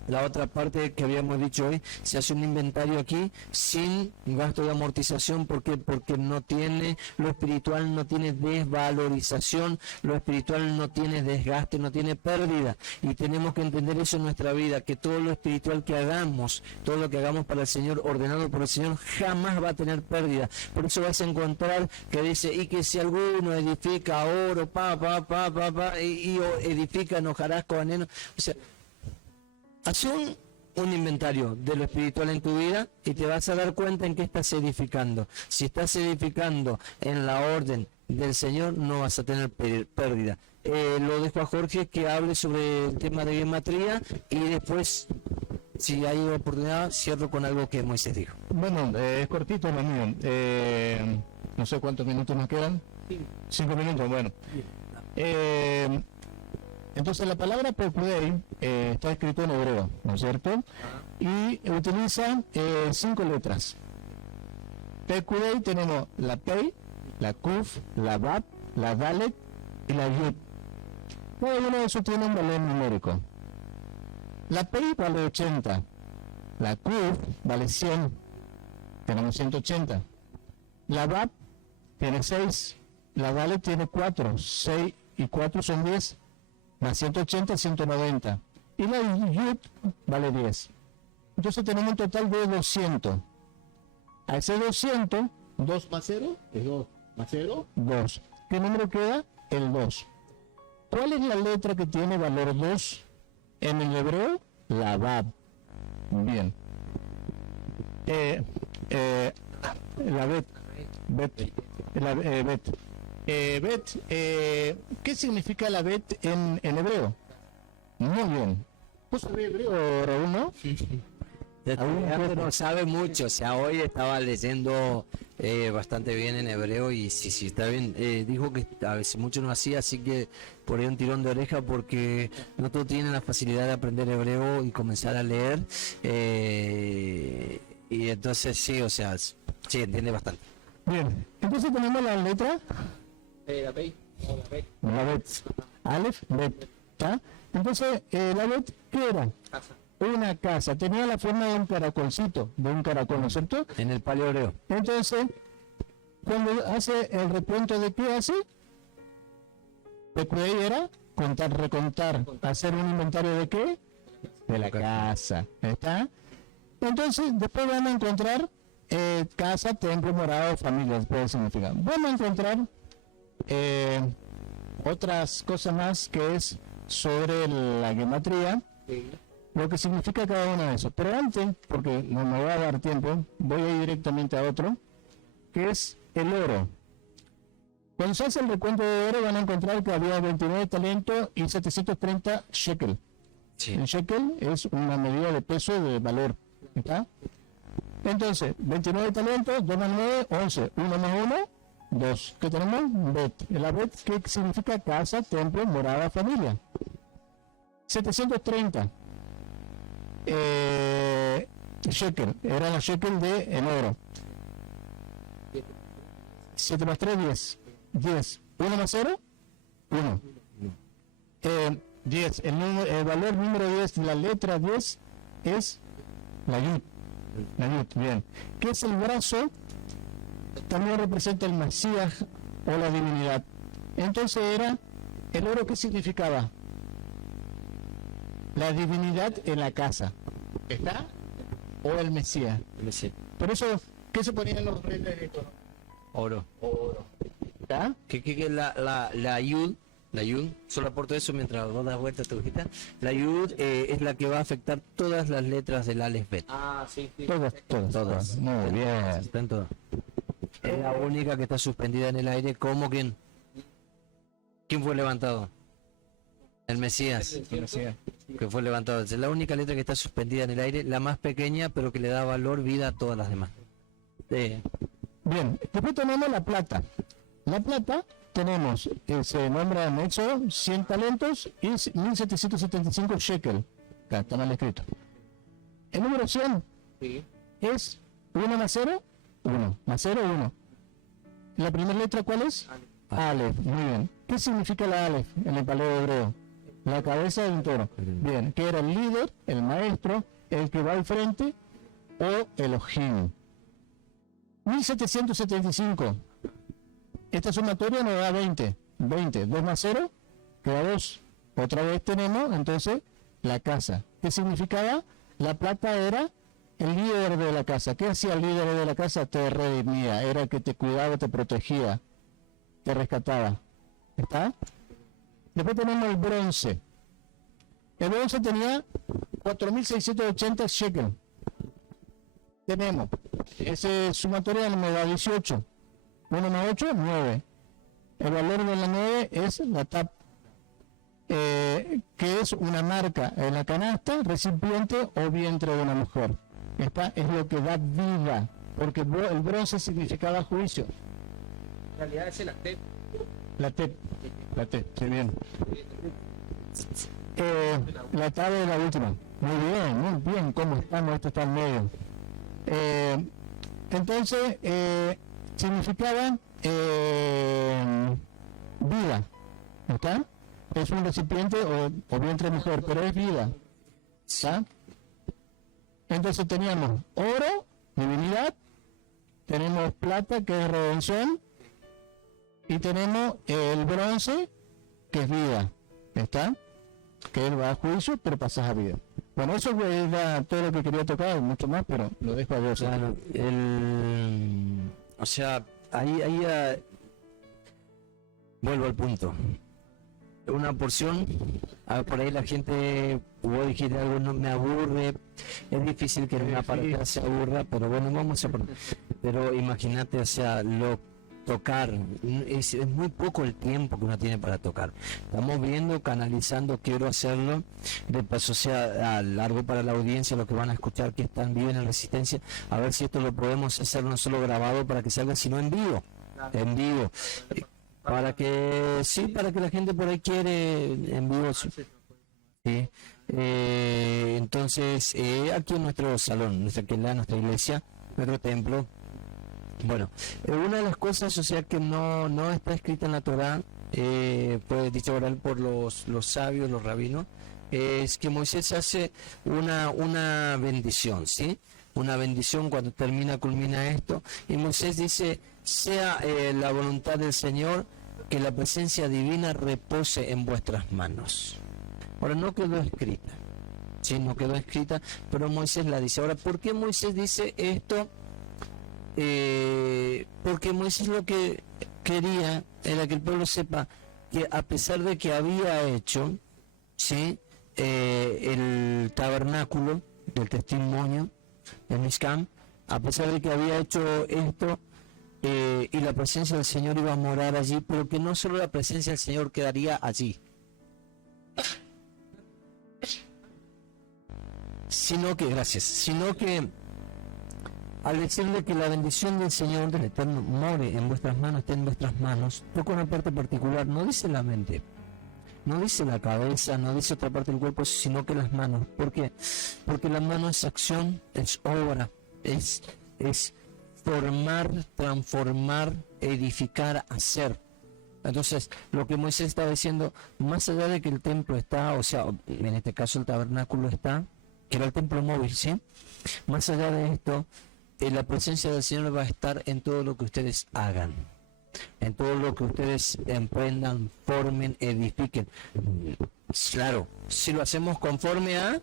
La otra parte que habíamos dicho hoy, se hace un inventario aquí sin gasto de amortización. ¿Por qué? Porque no tiene, lo espiritual no tiene desvalorización, lo espiritual no tiene desgaste, no tiene pérdida. Y tenemos que entender eso en nuestra vida, que todo lo espiritual que hagamos, todo lo que hagamos para el Señor, ordenado por el Señor, jamás va a tener pérdida. Por eso vas a encontrar que dice, y que si alguno edifica oro, y edifica hojarasco, veneno, o sea, haz un inventario de lo espiritual en tu vida y te vas a dar cuenta en qué estás edificando. Si estás edificando en la orden del Señor, no vas a tener pérdida. Lo dejo a Jorge que hable sobre el tema de gematría y después, si hay oportunidad, cierro con algo que Moisés dijo. Bueno, es cortito lo mío. No sé cuántos minutos nos quedan. 5 minutos, bueno. Entonces la palabra Pekudei está escrito en hebreo, ¿no es cierto? Y utiliza 5 letras. Pekudei tenemos la Pei, la Kuf, la Bab, la Dalet y la Yud. Cada uno de esos tiene un valor numérico. La Pei vale 80, la Kuf vale 100, tenemos 180. La Bab tiene 6, la Dalet tiene 4, 6 y 4 son 10. Más 180, 190. Y la Yud vale 10. Entonces tenemos un total de 200. A ese 200 2 más 0 es 2 más 0, 2. ¿Qué número queda? El 2. ¿Cuál es la letra que tiene valor 2 en el hebreo? La Vav. Bien. La Bet. ¿Qué significa la Bet en hebreo? Muy bien. ¿Vos sabés hebreo, Raúl, no? No sabe mucho, o sea, hoy estaba leyendo bastante bien en hebreo y sí, está bien. Dijo que a veces mucho no hacía, así que por ahí un tirón de oreja porque no todos tienen la facilidad de aprender hebreo y comenzar a leer. Y entonces sí, o sea, sí, entiende bastante. Bien, entonces tenemos la letra. La Bet. La Bet. Aleph, Bet. ¿Está? Entonces, la Bet, ¿qué era? Casa. Una casa, tenía la forma de un caracolcito, de un caracol, ¿no es cierto? En el paleo hebreo. Entonces, cuando hace el recuento de qué hace, PQI era contar, recontar, hacer un inventario de qué, de la casa, ¿está? Entonces, después van a encontrar casa, templo, morada, familia, puede significar. Vamos a encontrar otras cosas más que es sobre la gematría. Sí. Lo que significa cada uno de esos. Pero antes, porque no me va a dar tiempo, voy a ir directamente a otro, que es el oro. Cuando se hace el recuento de oro van a encontrar que había 29 talentos y 730 shekel. Sí. El shekel es una medida de peso de valor. ¿Está? Entonces, 29 talentos, 2 más 9, 11. 1 más 1, 2. ¿Qué tenemos? Bet. La bet, ¿qué significa? Casa, templo, morada, familia. 730. Shekel, era la shekel en oro. 7 más 3, 10. 10. 1 más 0, 1. 10. El valor número 10, la letra 10 es la Yud. La Yud, bien. ¿Qué es el brazo? También representa el Masías o la divinidad. Entonces era el oro, ¿qué significaba? La divinidad en la casa. ¿Está? O el Mesías. Por eso, ¿qué se ponían en los reyes de Egipto? Oro. Oro. ¿Está? Que la yud, solo aporto eso mientras vos das vueltas tu hojita. La yud es la que va a afectar todas las letras del Aleph Bet. Ah, sí. Todas. Muy bien. Están todas. Es la única que está suspendida en el aire. ¿Cómo quién? ¿Quién fue levantado? El Mesías. Que fue levantado. Es la única letra que está suspendida en el aire, la más pequeña, pero que le da valor, vida a todas las demás. Bien, después tenemos la plata. La plata tenemos, se nombra en Éxodo, 100 talentos y 1775 shekel. Acá está mal escrito. El número 100 es 1 más 0, 1. Más 0, 1. ¿La primera letra cuál es? Aleph. Muy bien. ¿Qué significa la Aleph en el paleo hebreo? La cabeza de un toro. Bien, que era el líder, el maestro, el que va al frente o Elohim. 1775. Esta sumatoria nos da 20. 20. 2 más 0 queda 2. Otra vez tenemos entonces la casa. ¿Qué significaba? La plata era el líder de la casa. ¿Qué hacía el líder de la casa? Te redimía. Era el que te cuidaba, te protegía, te rescataba. ¿Está? Después tenemos el bronce. El bronce tenía 4.680 shekel. Tenemos ese sumatorio me da 18. 1 más 8, 9. El valor de la 9 es la tap, que es una marca en la canasta, recipiente o vientre de una mujer. Esta es lo que da vida, porque el bronce significaba juicio. En realidad es el Atep. La T, sí, bien. La tabla es la última. Muy bien, ¿cómo estamos? Esto está en medio. Entonces, significaba vida. ¿Está? Es un recipiente o vientre de mujer, pero es vida. ¿Está? Entonces teníamos oro, divinidad, tenemos plata, que es redención, y tenemos el bronce, que es vida. ¿Está? Que él va a juicio, pero pasas a vida. Bueno, eso es todo lo que quería tocar, mucho más, pero lo dejo a vos. Claro, O sea, ahí vuelvo al punto. Una porción, por ahí la gente, vos dijiste algo, no me aburre, es difícil que en una pareja se aburra, pero bueno, vamos a poner, pero imagínate, o sea, tocar, es muy poco el tiempo que uno tiene para tocar. Estamos viendo, canalizando, quiero hacerlo, de paso sea a largo para la audiencia, lo que van a escuchar que están viven en Resistencia, a ver si esto lo podemos hacer no solo grabado para que salga, sino en vivo, para que la gente por ahí quiere en vivo. Sí. Entonces, aquí en nuestro salón, nuestra iglesia, nuestro templo. Bueno, una de las cosas, o sea, que no está escrita en la Torá, fue dicho oral por los sabios, los rabinos, es que Moisés hace una bendición, ¿sí? Una bendición cuando culmina esto, y Moisés dice, sea la voluntad del Señor que la presencia divina repose en vuestras manos. Ahora, no quedó escrita, ¿sí? No quedó escrita, pero Moisés la dice. Ahora, ¿por qué Moisés dice esto? Porque Moisés lo que quería era que el pueblo sepa que a pesar de que había hecho, ¿sí? El tabernáculo del testimonio, el Mishkan, a pesar de que había hecho esto, y la presencia del Señor iba a morar allí, pero que no solo la presencia del Señor quedaría allí, sino que al decirle que la bendición del Señor del Eterno more en vuestras manos, esté en vuestras manos, toca una parte particular, no dice la mente, no dice la cabeza, no dice otra parte del cuerpo, sino que las manos. ¿Por qué? Porque la mano es acción, es obra, es formar, transformar, edificar, hacer. Entonces, lo que Moisés estaba diciendo, más allá de que el templo está, o sea, en este caso el tabernáculo está, que era el templo móvil, ¿sí? Más allá de esto, la presencia del Señor va a estar en todo lo que ustedes hagan, en todo lo que ustedes emprendan, formen, edifiquen. Claro, si lo hacemos conforme a...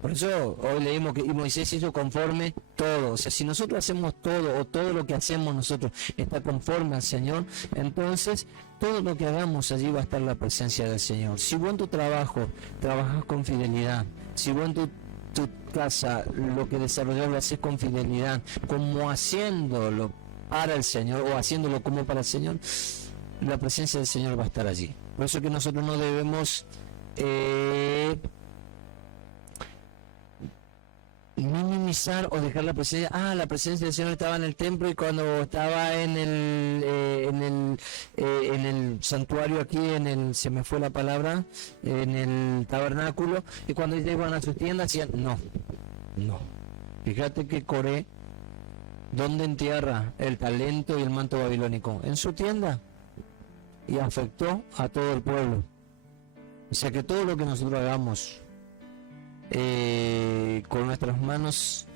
Por eso hoy leímos que Moisés hizo conforme todo. O sea, si nosotros hacemos todo, o todo lo que hacemos nosotros está conforme al Señor, entonces todo lo que hagamos allí va a estar la presencia del Señor. Si vos en tu trabajo trabajas con fidelidad, si vos en tu casa lo que desarrollas lo haces con fidelidad, como haciéndolo para el Señor o haciéndolo como para el Señor, la presencia del Señor va a estar allí. Por eso que nosotros no debemos minimizar o dejar la presencia. La presencia del Señor estaba en el templo, y cuando estaba en el santuario aquí, se me fue la palabra, en el tabernáculo, y cuando ellos iban a sus tiendas decían no. Fíjate que Coré, ¿dónde entierra el talento y el manto babilónico? En su tienda, y afectó a todo el pueblo. O sea que todo lo que nosotros hagamos con nuestras manos,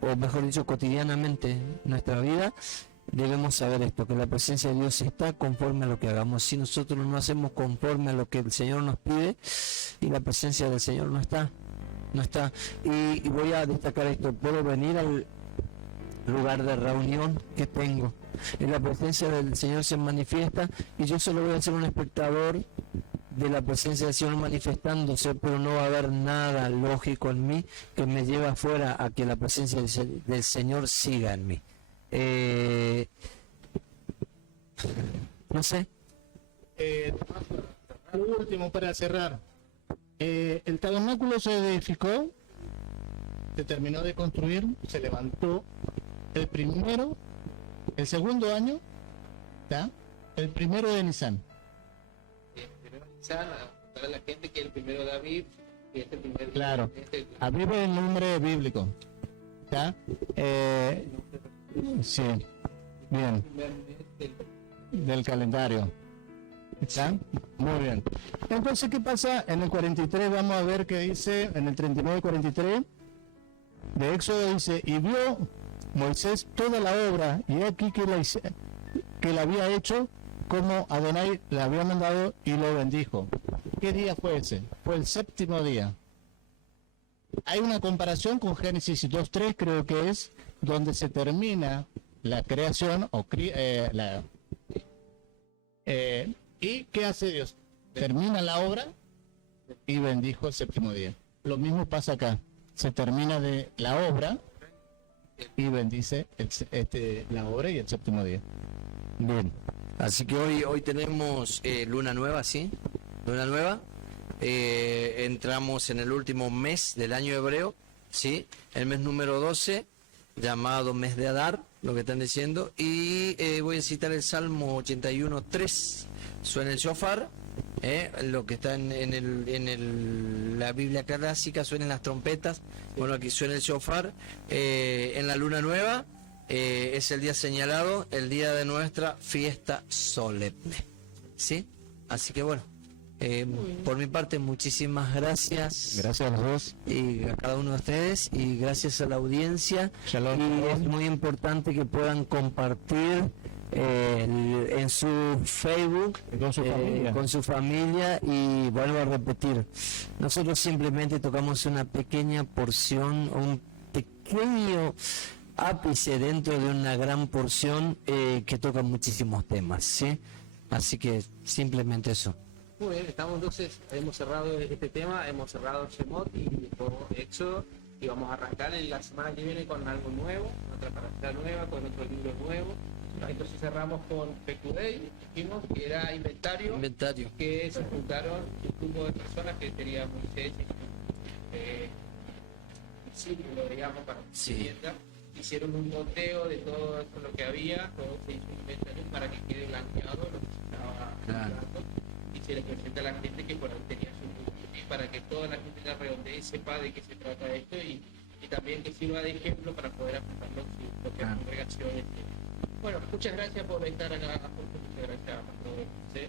o mejor dicho, cotidianamente nuestra vida, debemos saber esto, que la presencia de Dios está conforme a lo que hagamos. Si nosotros no hacemos conforme a lo que el Señor nos pide, y la presencia del Señor no está. Y voy a destacar esto: puedo venir al lugar de reunión que tengo, y la presencia del Señor se manifiesta, y yo solo voy a ser un espectador de la presencia del Señor manifestándose, pero no va a haber nada lógico en mí que me lleve afuera a que la presencia del Señor siga en mí. No sé. Lo último para cerrar. El tabernáculo se edificó, se terminó de construir, se levantó el segundo año, ¿tá? El primero de Nisan. Para la gente que el primero de Aviv y este primer... Claro, Aviv es el nombre bíblico, ¿está? Sí, bien, del calendario, ¿está? Muy bien. Entonces, ¿qué pasa? En el 43 vamos a ver que dice, en el 39-43 de Éxodo dice, y vio Moisés toda la obra, y aquí que la había hecho como Adonai le había mandado, y lo bendijo. ¿Qué día fue ese? Fue el séptimo día. Hay una comparación con Génesis 2.3, creo que es, donde se termina la creación ¿y qué hace Dios? Termina la obra y bendijo el séptimo día. Lo mismo pasa acá, se termina de la obra y bendice la obra y el séptimo día. Bien, así que hoy tenemos luna nueva, ¿sí? Luna nueva. Entramos en el último mes del año hebreo, ¿sí? El mes número 12, llamado mes de Adar, lo que están diciendo. Y voy a citar el Salmo 81:3. Suena el shofar, lo que está en la Biblia clásica, suenan las trompetas. Bueno, aquí suena el shofar. En la luna nueva es el día señalado, el día de nuestra fiesta solemne, ¿sí? Así que bueno, por mi parte, muchísimas gracias. Gracias a los dos. Y a cada uno de ustedes, y gracias a la audiencia. Shalom. Y es muy importante que puedan compartir en su Facebook con su familia, y vuelvo a repetir, nosotros simplemente tocamos una pequeña porción, un pequeño ápice dentro de una gran porción que toca muchísimos temas, ¿sí? Así que simplemente eso. Muy bien, estamos entonces, hemos cerrado este tema, hemos cerrado Shemot y todo Éxodo, y vamos a arrancar en la semana que viene con algo nuevo, otra parasha nueva, con otro libro nuevo. Entonces cerramos con Pekudei, dijimos que era inventario, que se juntaron un grupo de personas que tenía Moisés, círculo, digamos, para que se entienda. Hicieron un conteo de todo eso, lo que había, todo se hizo un inventario para que quede blanqueado lo que se estaba hablando, y se les presenta a la gente que por ahí tenía su grupo, y para que toda la gente la redondee y sepa de qué se trata esto, y también que sirva de ejemplo para poder aplicarlo en sus propias congregaciones. Bueno, muchas gracias por estar acá, muchas gracias, Pastor José.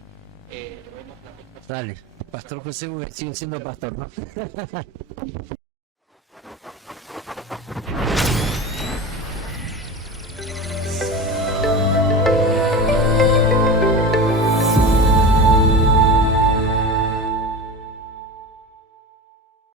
Nos vemos la próxima. Dale, Pastor José sigue siendo pastor, ¿no?